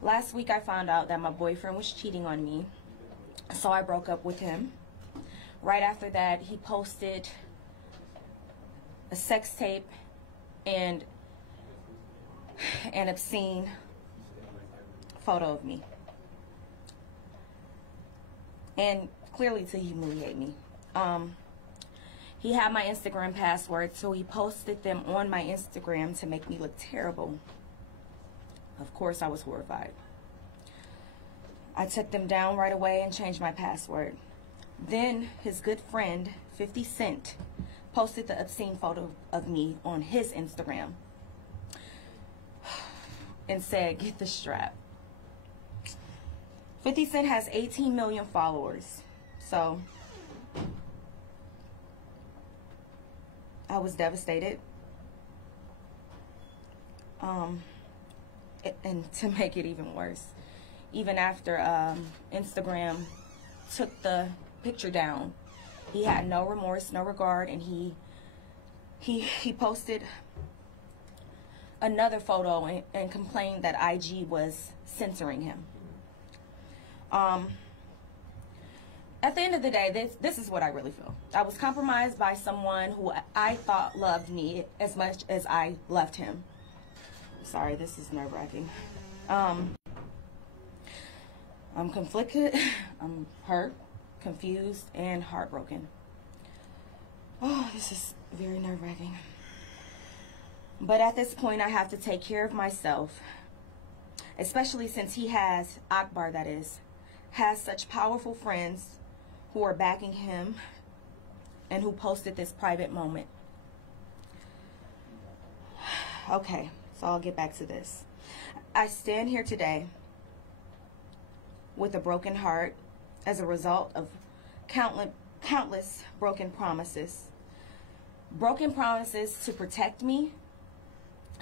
Last week I found out that my boyfriend was cheating on me, so I broke up with him. Right after that, he posted a sex tape and an obscene photo of me, and clearly to humiliate me. He had my Instagram password, so he posted them on my Instagram to make me look terrible. Of course, I was horrified. I took them down right away and changed my password. Then his good friend, 50 Cent, posted the obscene photo of me on his Instagram and said, "Get the strap." 50 Cent has 18 million followers, so I was devastated. And to make it even worse, even after Instagram took the picture down, he had no remorse, no regard, and he posted another photo and complained that IG was censoring him. At the end of the day, this is what I really feel. I was compromised by someone who I thought loved me as much as I loved him. Sorry, this is nerve-wracking. I'm conflicted, I'm hurt, confused, and heartbroken. Oh, this is very nerve-wracking. But at this point, I have to take care of myself, especially since he has, Akbar that is, has such powerful friends who are backing him and who posted this private moment. Okay, so I'll get back to this. I stand here today with a broken heart as a result of countless broken promises. Broken promises to protect me,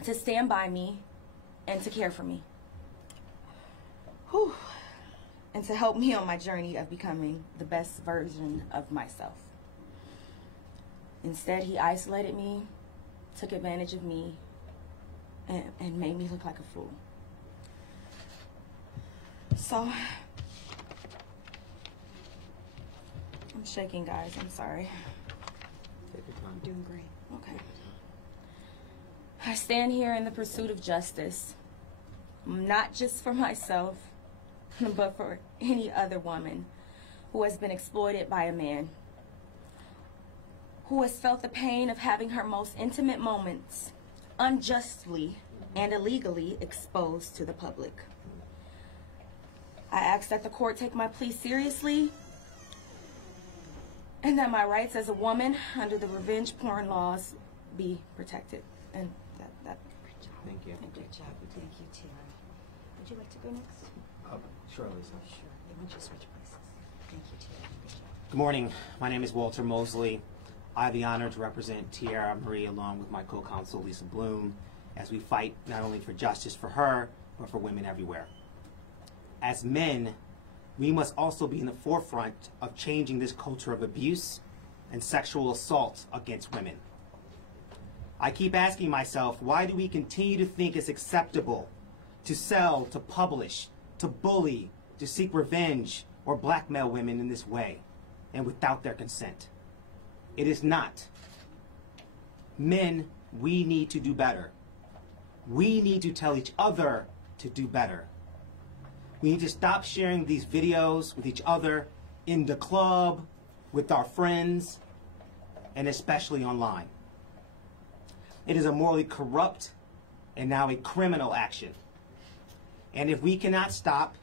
to stand by me, and to care for me. Whew. And to help me on my journey of becoming the best version of myself. Instead, he isolated me, took advantage of me, and made me look like a fool. So, I'm shaking, guys. I'm sorry. Take your time. Doing great. Okay. I stand here in the pursuit of justice, not just for myself, but for any other woman who has been exploited by a man, who has felt the pain of having her most intimate moments unjustly and illegally exposed to the public. I ask that the court take my plea seriously and that my rights as a woman under the revenge porn laws be protected. And that. Great job. Thank you. Great job. Thank you, Teairra. Would you like to go next? Sure, Lisa. Sure. Why don't you switch places? Thank you, Teairra. Good job. Good morning. My name is Walter Mosley. I have the honor to represent Teairra Marie along with my co-counsel Lisa Bloom as we fight not only for justice for her, but for women everywhere. As men, we must also be in the forefront of changing this culture of abuse and sexual assault against women. I keep asking myself, why do we continue to think it's acceptable to sell, to publish, to bully, to seek revenge, or blackmail women in this way, and without their consent? It is not. Men, we need to do better. We need to tell each other to do better. We need to stop sharing these videos with each other in the club, with our friends, and especially online. It is a morally corrupt and now a criminal action. And if we cannot stop,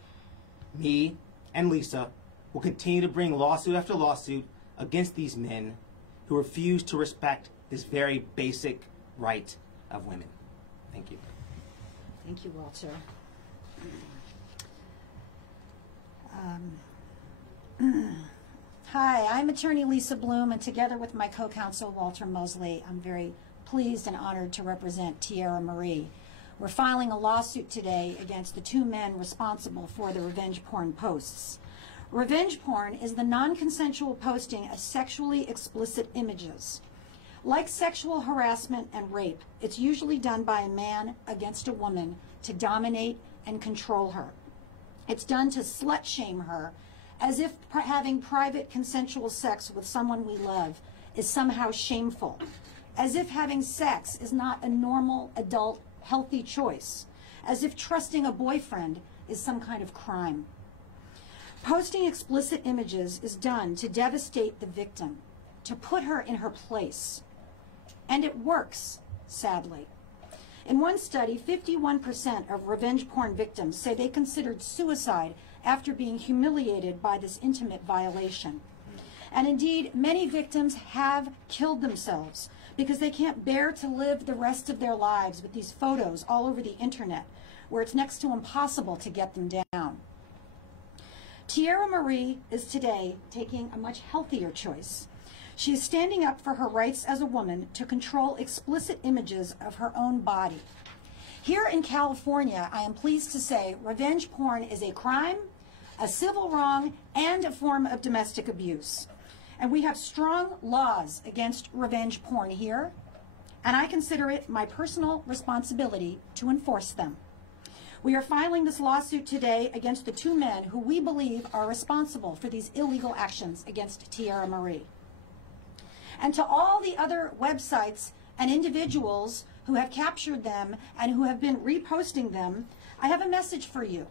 me and Lisa will continue to bring lawsuit after lawsuit against these men who refuse to respect this very basic right of women. Thank you. Thank you, Walter. Hi, I'm attorney Lisa Bloom, and together with my co-counsel Walter Mosley, I'm very pleased and honored to represent Teairra Marie. We're filing a lawsuit today against the two men responsible for the revenge porn posts. Revenge porn is the non-consensual posting of sexually explicit images. Like sexual harassment and rape, it's usually done by a man against a woman to dominate, and control her. It's done to slut shame her, as if having private consensual sex with someone we love is somehow shameful, as if having sex is not a normal, adult, healthy choice, as if trusting a boyfriend is some kind of crime. Posting explicit images is done to devastate the victim, to put her in her place. And it works, sadly. In one study, 51% of revenge porn victims say they considered suicide after being humiliated by this intimate violation. And indeed, many victims have killed themselves because they can't bear to live the rest of their lives with these photos all over the internet, where it's next to impossible to get them down. Teairra Marie is today taking a much healthier choice. She is standing up for her rights as a woman to control explicit images of her own body. Here in California, I am pleased to say revenge porn is a crime, a civil wrong, and a form of domestic abuse. And we have strong laws against revenge porn here, and I consider it my personal responsibility to enforce them. We are filing this lawsuit today against the two men who we believe are responsible for these illegal actions against Teairra Marie. And to all the other websites and individuals who have captured them and who have been reposting them, I have a message for you.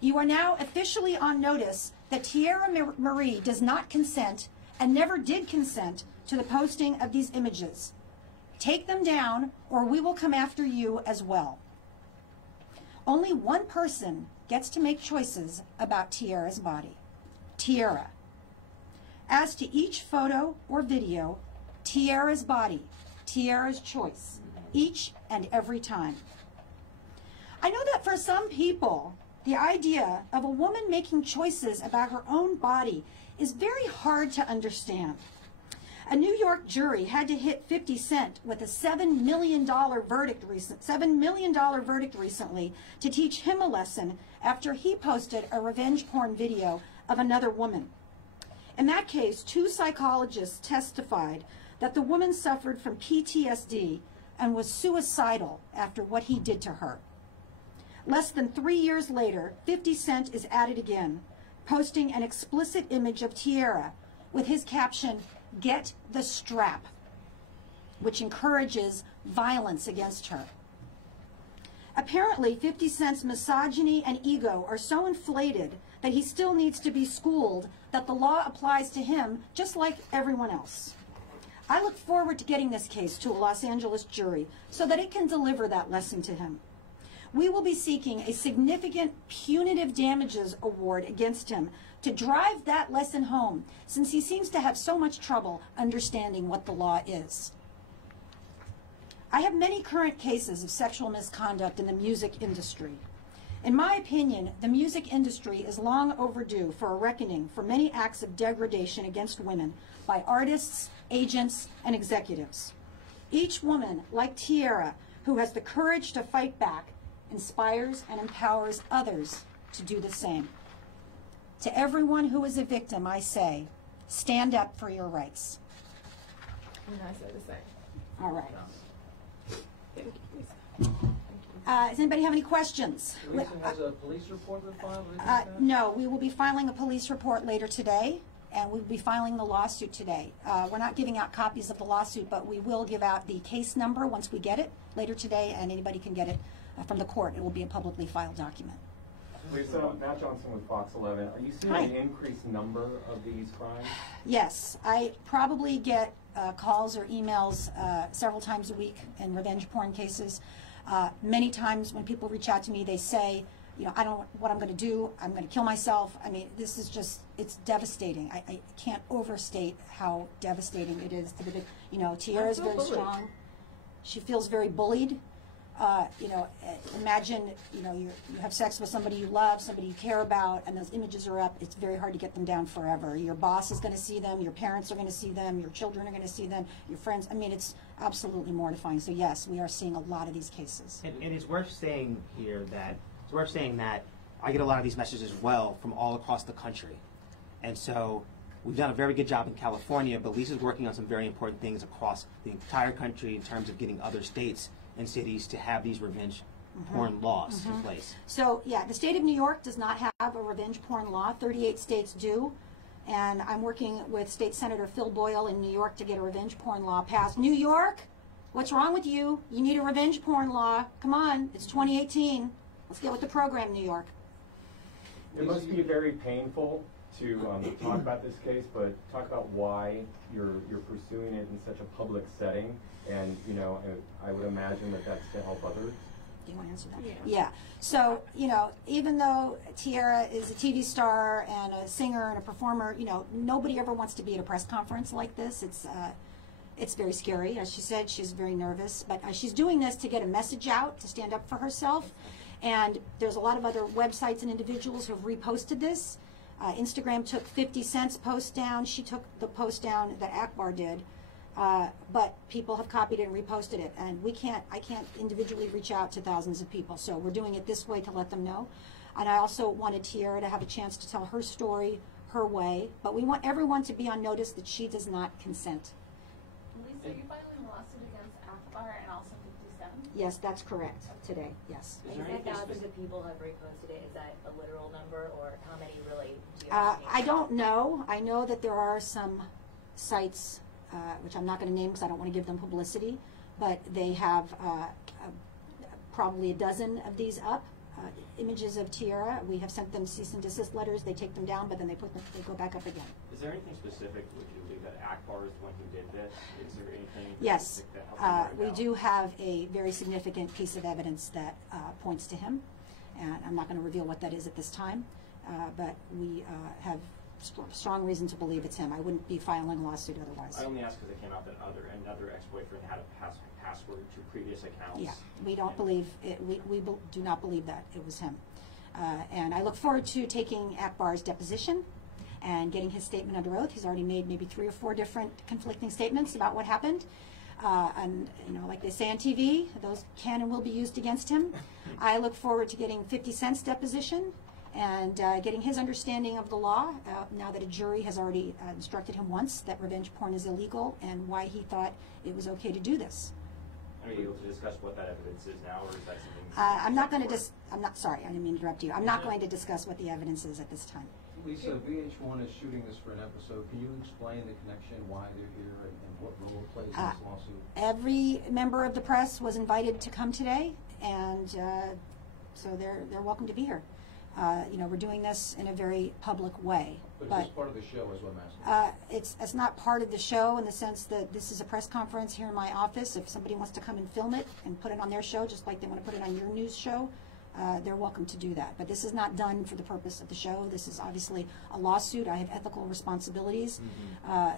You are now officially on notice that Teairra Marie does not consent and never did consent to the posting of these images. Take them down or we will come after you as well. Only one person gets to make choices about Teairra's body, Teairra. As to each photo or video, Teairra's body, Teairra's choice, each and every time. I know that for some people, the idea of a woman making choices about her own body is very hard to understand. A New York jury had to hit 50 Cent with a $7 million verdict recently to teach him a lesson after he posted a revenge porn video of another woman. In that case, two psychologists testified that the woman suffered from PTSD and was suicidal after what he did to her. Less than 3 years later, 50 Cent is at it again, posting an explicit image of Teairra with his caption, "Get the strap," which encourages violence against her. Apparently, 50 Cent's misogyny and ego are so inflated that he still needs to be schooled that the law applies to him just like everyone else. I look forward to getting this case to a Los Angeles jury so that it can deliver that lesson to him. We will be seeking a significant punitive damages award against him to drive that lesson home, since he seems to have so much trouble understanding what the law is. I have many current cases of sexual misconduct in the music industry. In my opinion, the music industry is long overdue for a reckoning for many acts of degradation against women by artists, agents, and executives. Each woman, like Teairra, who has the courage to fight back, inspires and empowers others to do the same. To everyone who is a victim, I say, stand up for your rights. And I said the same. All right. Thank you, Lisa. Does anybody have any questions? Lisa, has a police report been filed? or anything like that? No, we will be filing a police report later today, and we'll be filing the lawsuit today. We're not giving out copies of the lawsuit, but we will give out the case number once we get it later today, and anybody can get it from the court. It will be a publicly filed document. Lisa, Matt Johnson with Fox 11. Are you seeing Hi. an increased number of these crimes? Yes, I probably get calls or emails several times a week in revenge porn cases. Many times when people reach out to me, they say, you know, I don't know what I'm going to do. I'm going to kill myself. I mean, this is just, it's devastating. I can't overstate how devastating it is to the, you know, Teairra is very strong. She feels very bullied. You know, imagine, you know, you have sex with somebody you love, somebody you care about, and those images are up. It's very hard to get them down forever. Your boss is going to see them, your parents are going to see them, your children are going to see them, your friends. I mean, it's absolutely mortifying. So yes, we are seeing a lot of these cases. And it's worth saying here that I get a lot of these messages as well from all across the country. And so we've done a very good job in California, but Lisa's working on some very important things across the entire country in terms of getting other states and cities to have these revenge porn laws in place. So, yeah, the state of New York does not have a revenge porn law. 38 states do. And I'm working with State Senator Phil Boyle in New York to get a revenge porn law passed. New York, what's wrong with you? You need a revenge porn law. Come on, it's 2018. Let's get with the program, New York. It must be very painful to talk about this case, but talk about why you're pursuing it in such a public setting, and you know, I would imagine that that's to help others. Do you want to answer that? Yeah. So, you know, even though Teairra is a TV star and a singer and a performer, you know, nobody ever wants to be at a press conference like this. It's very scary. As she said, she's very nervous, but she's doing this to get a message out, to stand up for herself. And there's a lot of other websites and individuals who have reposted this. Instagram took 50 Cent's post down. She took the post down that Akbar did. But people have copied it and reposted it, and I can't individually reach out to thousands of people, so we're doing it this way to let them know. And I also wanted Teairra to have a chance to tell her story her way, but we want everyone to be on notice that she does not consent. Lisa, are you filing a lawsuit against Akbar and also 57? Yes, that's correct, today, yes. You said thousands of people have reposted it. Is that a literal number, or how many really do you have? I don't know. I know that there are some sites, which I'm not going to name because I don't want to give them publicity, but they have probably a dozen of these up, images of Teairra. We have sent them cease and desist letters. They take them down, but then they go back up again. Is there anything specific, would you believe, that Akbar is the one who did this? Is there anything Yes, specific that helps you we right do have a very significant piece of evidence that points to him, and I'm not going to reveal what that is at this time, but we have strong reason to believe it's him. I wouldn't be filing a lawsuit otherwise. I only ask because it came out that another ex-boyfriend had a password to previous accounts. Yeah, we don't believe it. We do not believe that it was him. And I look forward to taking Akbar's deposition and getting his statement under oath. He's already made maybe 3 or 4 different conflicting statements about what happened. And, you know, like they say on TV, those can and will be used against him. I look forward to getting 50 Cent's deposition and getting his understanding of the law, now that a jury has already instructed him once that revenge porn is illegal, and why he thought it was okay to do this. Are you able to discuss what that evidence is now, or is that something? I'm not going to I'm not, sorry, I didn't mean to interrupt you. I'm not going to discuss what the evidence is at this time. Lisa, VH1 is shooting this for an episode. Can you explain the connection, why they're here, and what role it plays in this lawsuit? Every member of the press was invited to come today, and so they're welcome to be here. You know, we're doing this in a very public way. But it's part of the show is what I'm asking. It's not part of the show in the sense that this is a press conference here in my office. If somebody wants to come and film it and put it on their show, just like they want to put it on your news show, they're welcome to do that. But this is not done for the purpose of the show. This is obviously a lawsuit. I have ethical responsibilities.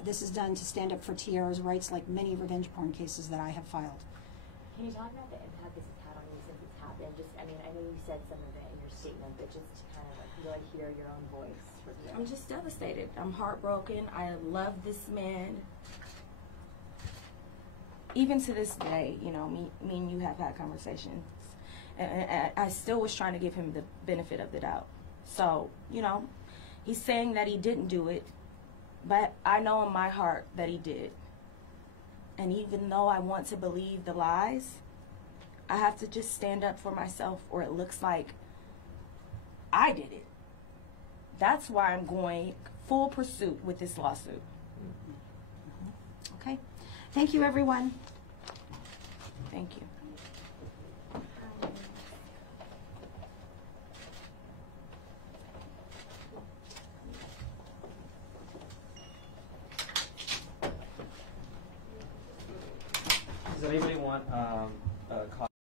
This is done to stand up for Teairra's rights, like many revenge porn cases that I have filed. Can you talk about the impact this has had on you since it's happened? Just, I mean, I know you said some of it in your statement, but just to kind of like really hear your own voice. I'm just devastated. I'm heartbroken. I love this man. Even to this day, you know, me and you have had conversations. And I still was trying to give him the benefit of the doubt. So, you know, he's saying that he didn't do it, but I know in my heart that he did. And even though I want to believe the lies, I have to just stand up for myself, or it looks like I did it. That's why I'm going full pursuit with this lawsuit. Okay. Thank you, everyone. Thank you. Does anybody want a copy?